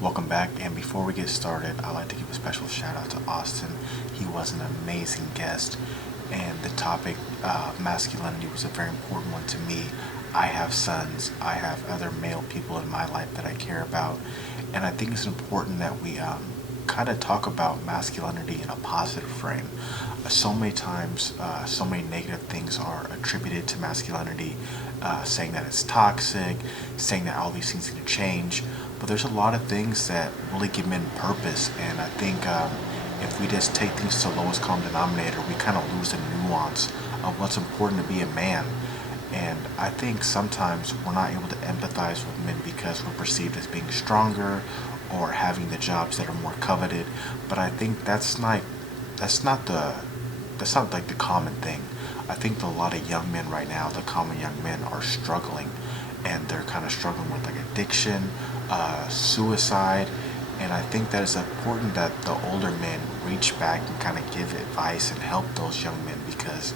Welcome back, and before we get started, I'd like to give a special shout out to Austin. He was an amazing guest, and the topic masculinity was a very important one to me. I have sons, I have other male people in my life that I care about, and I think it's important that we kind of talk about masculinity in a positive frame. So many times, so many negative things are attributed to masculinity, saying that it's toxic, saying that all these things need to change. But there's a lot of things that really give men purpose, and I think if we just take things to the lowest common denominator, we kind of lose the nuance of what's important to be a man. And I think sometimes we're not able to empathize with men because we're perceived as being stronger or having the jobs that are more coveted. But I think that's not like the common thing. I think that a lot of young men right now, the common young men, are struggling, and they're kind of struggling with like addiction, suicide, and I think that it's important that the older men reach back and kind of give advice and help those young men, because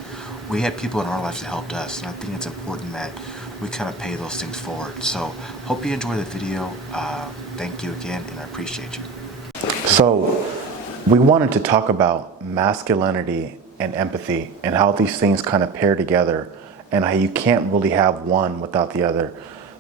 we had people in our lives that helped us, and I think it's important that we kind of pay those things forward. So hope you enjoy the video. Thank you again, and I appreciate you. So we wanted to talk about masculinity and empathy and how these things kind of pair together, and how you can't really have one without the other.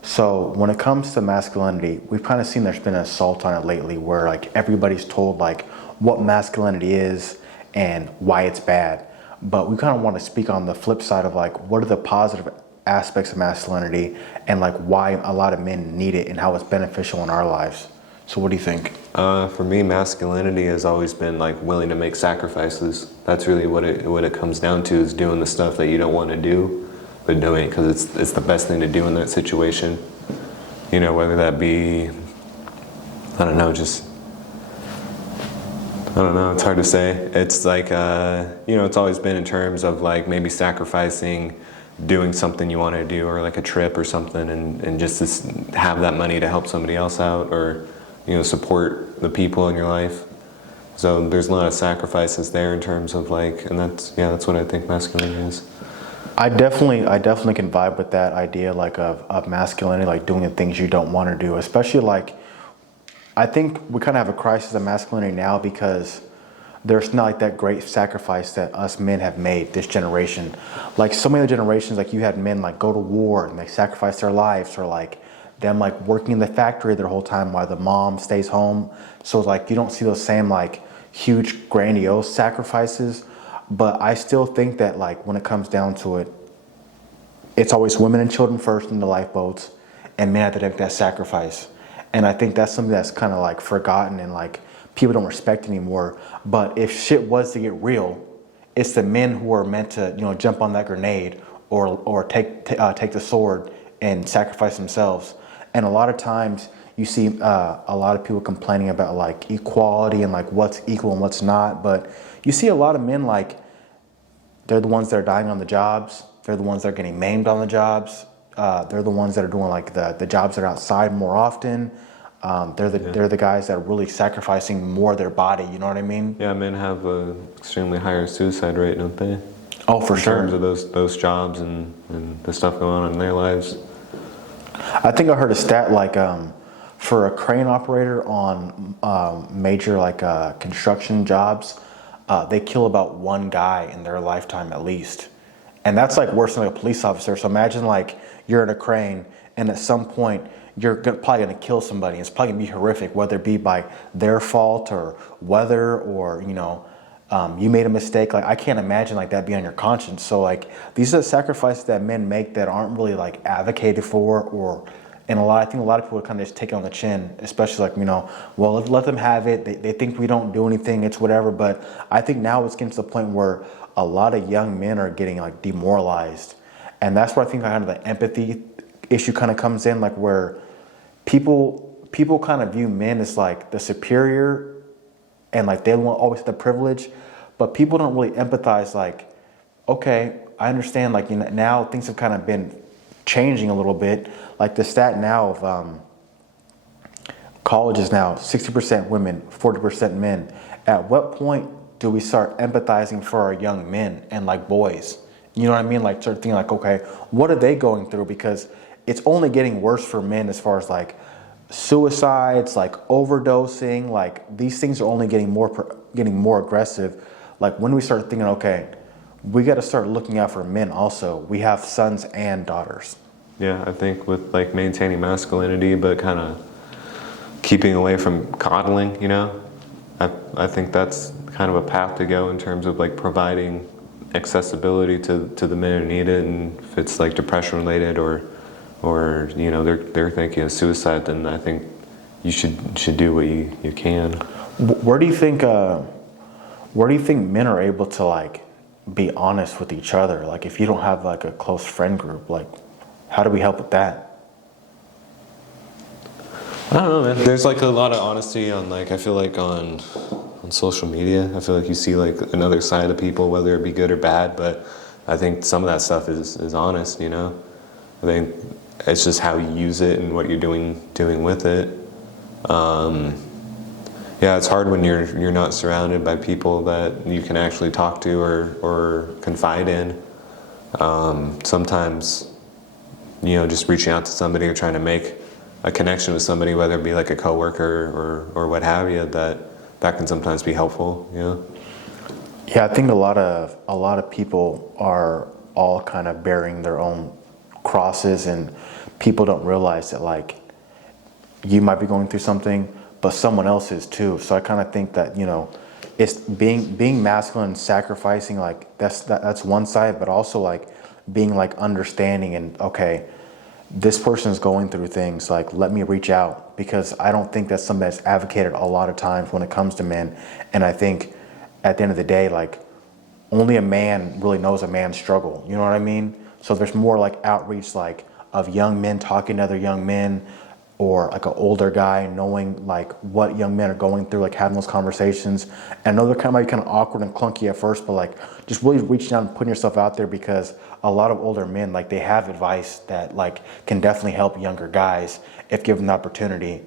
So when it comes to masculinity, we've kind of seen there's been an assault on it lately, where like everybody's told like what masculinity is and why it's bad. But we kind of want to speak on the flip side of like what are the positive aspects of masculinity, and like why a lot of men need it and how it's beneficial in our lives. So what do you think? For me, masculinity has always been like willing to make sacrifices. That's really what it comes down to, is doing the stuff that you don't want to do, but doing it because it's the best thing to do in that situation. You know, whether that be, I don't know, it's hard to say. It's like, it's always been in terms of like maybe sacrificing, doing something you want to do, or like a trip or something, and just to have that money to help somebody else out, or, support the people in your life. So there's a lot of sacrifices there in terms of like, and that's what I think masculinity is. I definitely can vibe with that idea, like of masculinity, like doing the things you don't want to do. Especially like, I think we kind of have a crisis of masculinity now because there's not like that great sacrifice that us men have made this generation. Like so many other generations, like you had men like go to war and they sacrifice their lives, or like them like working in the factory their whole time while the mom stays home. So like you don't see those same like huge grandiose sacrifices. But I still think that like when it comes down to it, it's always women and children first in the lifeboats, and men have to make that sacrifice. And I think that's something that's kind of like forgotten and like people don't respect anymore. But if shit was to get real, it's the men who are meant to jump on that grenade or take the sword and sacrifice themselves. And a lot of times you see a lot of people complaining about like equality and like what's equal and what's not. But you see a lot of men like they're the ones that are dying on the jobs. They're the ones that are getting maimed on the jobs. They're the ones that are doing like the jobs that are outside more often. They're the guys that are really sacrificing more of their body. You know what I mean? Yeah, men have an extremely higher suicide rate, don't they? Oh, for sure. In terms of those jobs and the stuff going on in their lives. I think I heard a stat like for a crane operator on major like construction jobs, they kill about one guy in their lifetime at least. And that's like worse than like a police officer. So imagine like you're in a crane and at some point you're probably going to kill somebody. It's probably going to be horrific, whether it be by their fault or weather, or you made a mistake. Like I can't imagine like that being on your conscience. So like these are the sacrifices that men make that aren't really like advocated for, and I think a lot of people kind of just take it on the chin, especially like well, let them have it. They think we don't do anything. It's whatever. But I think now it's getting to the point where a lot of young men are getting like demoralized, and that's where I think kind of the empathy issue kind of comes in, like where people kind of view men as like the superior, and like they want always the privilege, but people don't really empathize. Like, okay, I understand. Like now things have kind of been changing a little bit. Like the stat now of college is now 60% women, 40% men. At what point do we start empathizing for our young men and like boys? You know what I mean? Like start thinking like, okay, what are they going through? Because it's only getting worse for men as far as like suicides, like overdosing, like these things are only getting more aggressive. Like when we start thinking, okay, we got to start looking out for men also. We have sons and daughters. Yeah, I think with like maintaining masculinity, but kind of keeping away from coddling, you know, I think that's kind of a path to go in terms of like providing accessibility to the men who need it. And if it's like depression related or you know they're thinking of suicide, then I think you should do what you can. Where do you think men are able to like be honest with each other? Like if you don't have like a close friend group, like how do we help with that? I don't know, man. There's like a lot of honesty on like I feel like on social media. I feel like you see like another side of people, whether it be good or bad. But I think some of that stuff is honest. You know, I think it's just how you use it and what you're doing with it. Yeah, it's hard when you're not surrounded by people that you can actually talk to or confide in. Sometimes, you know, just reaching out to somebody or trying to make a connection with somebody, whether it be like a coworker or what have you, that can sometimes be helpful. You know? Yeah, I think a lot of people are all kind of bearing their own crosses, and people don't realize that like you might be going through something, but someone else is too. So I kind of think that, you know, it's being masculine and sacrificing, like that's one side, but also like being like understanding and okay, this person is going through things, like let me reach out, because I don't think that's something that's advocated a lot of times when it comes to men. And I think at the end of the day, like only a man really knows a man's struggle. You know what I mean? So there's more like outreach, like of young men talking to other young men, or like an older guy knowing like what young men are going through, like having those conversations. And I know they're might be kind of awkward and clunky at first, but like just really reaching out and putting yourself out there, because a lot of older men, like they have advice that like can definitely help younger guys if given the opportunity.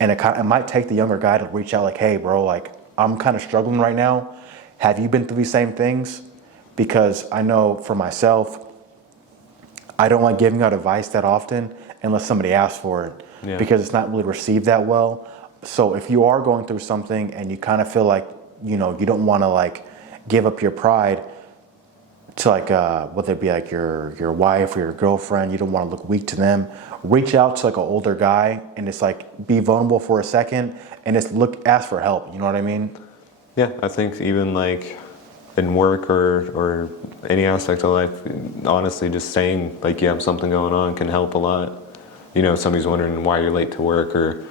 And it might take the younger guy to reach out like, hey bro, like I'm kind of struggling right now. Have you been through these same things? Because I know for myself, I don't like giving out advice that often unless somebody asks for it. Yeah. Because it's not really received that well. So if you are going through something and you kind of feel like, you know, you don't want to like give up your pride to like whether it be like your wife or your girlfriend, you don't want to look weak to them, reach out to like an older guy and just like be vulnerable for a second and just ask for help. You know what I mean? Yeah, I think even like in work or any aspect of life, honestly, just saying like you have something going on can help a lot. You know, if somebody's wondering why you're late to work or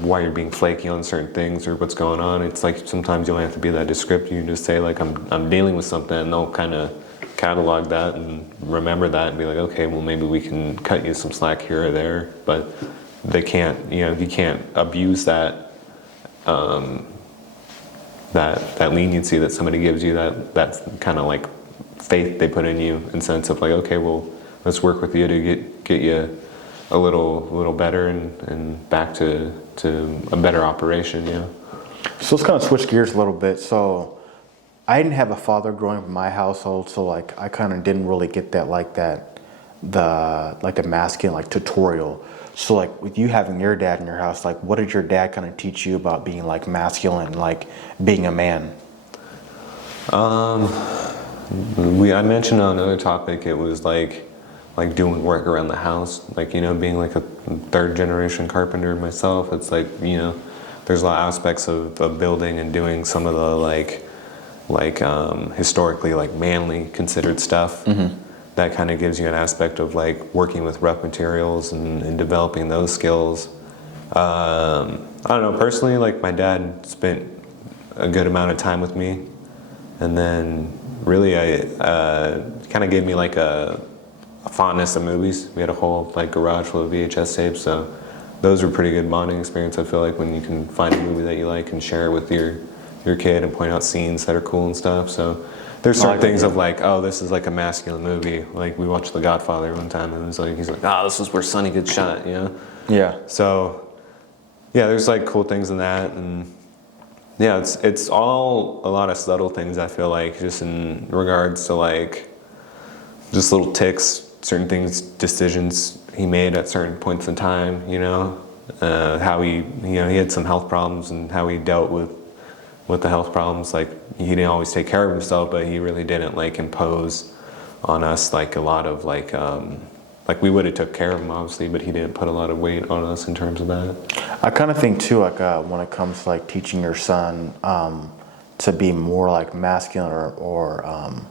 why you're being flaky on certain things or what's going on, it's like sometimes you don't have to be that descriptive. You can just say like I'm dealing with something, and they'll kind of catalog that and remember that and be like, okay, well maybe we can cut you some slack here or there. But they can't, you know, you can't abuse that that leniency that somebody gives you, that's kind of like faith they put in you in sense of like, okay, well let's work with you to get you a little better and back to a better operation, you know. So let's kind of switch gears a little bit. So I didn't have a father growing up in my household, so like I kind of didn't really get the masculine like tutorial. So like with you having your dad in your house, like what did your dad kind of teach you about being like masculine, like being a man? I mentioned on another topic, it was like doing work around the house, like, you know, being like a third generation carpenter myself. It's like, you know, there's a lot of aspects of building and doing some of the like historically like manly considered stuff. Mm-hmm. That kind of gives you an aspect of like working with rough materials and developing those skills. I don't know, personally, like my dad spent a good amount of time with me, and then really I kind of gave me like a fondness of movies. We had a whole like garage full of VHS tapes, so those were pretty good bonding experience. I feel like when you can find a movie that you like and share it with your kid and point out scenes that are cool and stuff. So there's certain things of like, oh, this is like a masculine movie. Like we watched The Godfather one time, and it was like, he's like, this is where Sonny gets shot, you know? Yeah. So yeah, there's like cool things in that, and yeah, it's all a lot of subtle things, I feel like, just in regards to like just little ticks, certain things, decisions he made at certain points in time, you know? how he had some health problems and how he dealt with the health problems. Like he didn't always take care of himself, but he really didn't like impose on us like a lot of like we would have took care of him obviously, but he didn't put a lot of weight on us in terms of that. I kind of think too, like when it comes to like teaching your son to be more like masculine or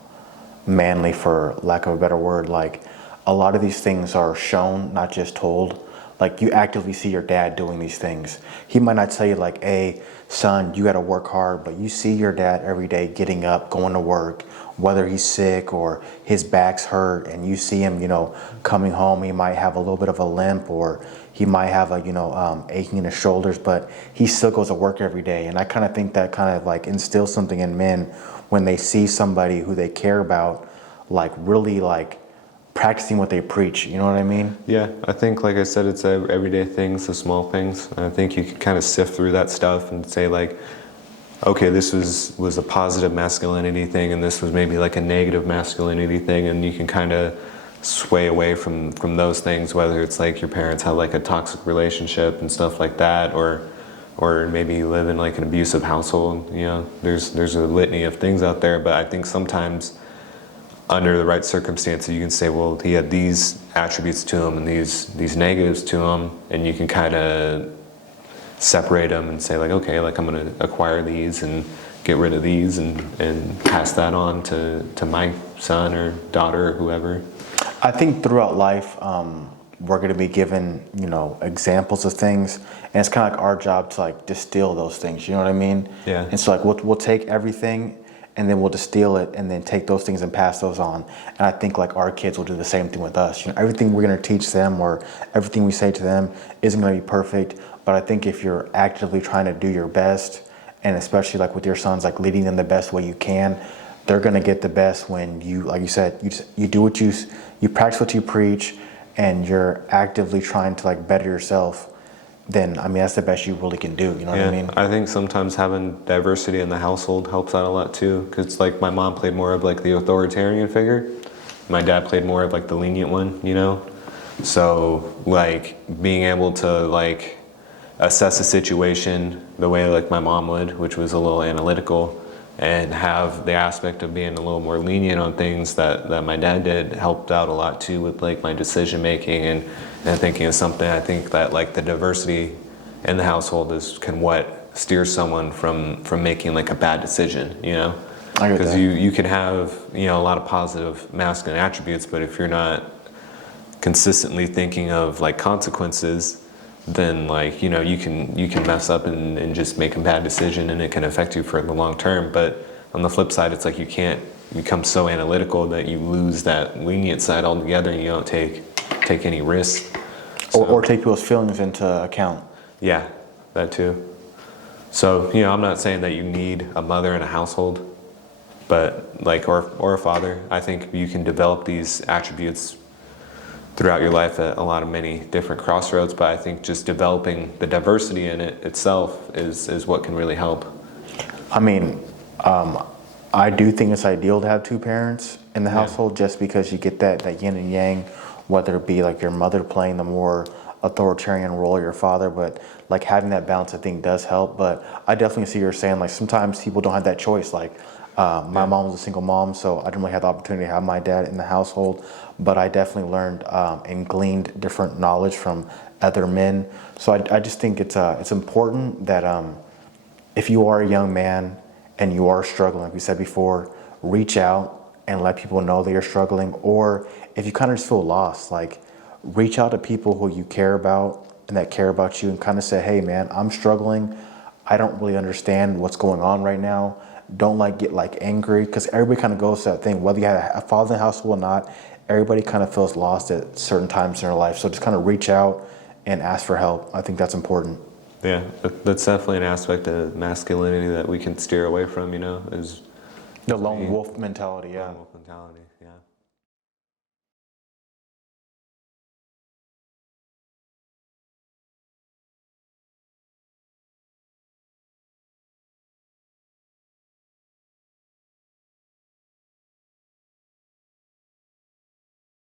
manly, for lack of a better word, like a lot of these things are shown, not just told. Like you actively see your dad doing these things. He might not tell you like, hey, son, you got to work hard, but you see your dad every day getting up, going to work, whether he's sick or his back's hurt, and you see him, coming home. He might have a little bit of a limp, or he might have a, aching in his shoulders, but he still goes to work every day. And I kind of think that kind of like instills something in men when they see somebody who they care about, like really like practicing what they preach. You know what I mean? Yeah, I think, like I said, it's everyday things, the small things. And I think you can kind of sift through that stuff and say like, okay, this was a positive masculinity thing, and this was maybe like a negative masculinity thing, and you can kind of sway away from those things, whether it's like your parents had like a toxic relationship and stuff like that, or maybe you live in like an abusive household. There's a litany of things out there, but I think sometimes under the right circumstances you can say, well, he had these attributes to him and these negatives to him, and you can kind of separate them and say like, okay, like I'm going to acquire these and get rid of these and pass that on to my son or daughter or whoever. I think throughout life, we're going to be given, examples of things, and it's kind of like our job to like distill those things. You know what I mean? Yeah. And so like we'll take everything and then we'll distill it and then take those things and pass those on. And I think like our kids will do the same thing with us. Everything we're going to teach them or everything we say to them isn't going to be perfect. But I think if you're actively trying to do your best, and especially like with your sons, like leading them the best way you can, they're going to get the best when you, like you said, you do what you practice what you preach, and you're actively trying to like better yourself. Then I mean that's the best you really can do. You know what I mean? I think sometimes having diversity in the household helps out a lot too, because like my mom played more of like the authoritarian figure, my dad played more of like the lenient one. So like being able to like assess a situation the way like my mom would, which was a little analytical, and have the aspect of being a little more lenient on things that my dad did, helped out a lot too with like my decision making and thinking of something. I think that like the diversity in the household can what steers someone from making like a bad decision, because you can have a lot of positive masculine attributes, but if you're not consistently thinking of like consequences, then like you can mess up and just make a bad decision, and it can affect you for the long term. But on the flip side, it's like you can't become so analytical that you lose that lenient side altogether, and you don't take any risks. Or take people's feelings into account. Yeah, that too. So I'm not saying that you need a mother in a household, but like or a father. I think you can develop these attributes throughout your life at many different crossroads, but I think just developing the diversity in it itself is what can really help. I mean, I do think it's ideal to have two parents in the household, just because you get that yin and yang, whether it be like your mother playing the more authoritarian role or your father, but like having that balance I think does help. But I definitely see what you're saying, like sometimes people don't have that choice. Like my mom was a single mom, so I didn't really have the opportunity to have my dad in the household, but I definitely learned and gleaned different knowledge from other men. So I just think it's important that if you are a young man and you are struggling, like we said before, reach out and let people know that you're struggling. Or if you kind of just feel lost, like reach out to people who you care about and that care about you, and kind of say, hey man, I'm struggling. I don't really understand what's going on right now. Don't get angry, because everybody kind of goes to that thing, whether you have a father in the household or not, everybody kind of feels lost at certain times in their life. So just kind of reach out and ask for help. I think that's important. Yeah, that's definitely an aspect of masculinity that we can steer away from, is the lone wolf mentality. Yeah. Lone wolf mentality.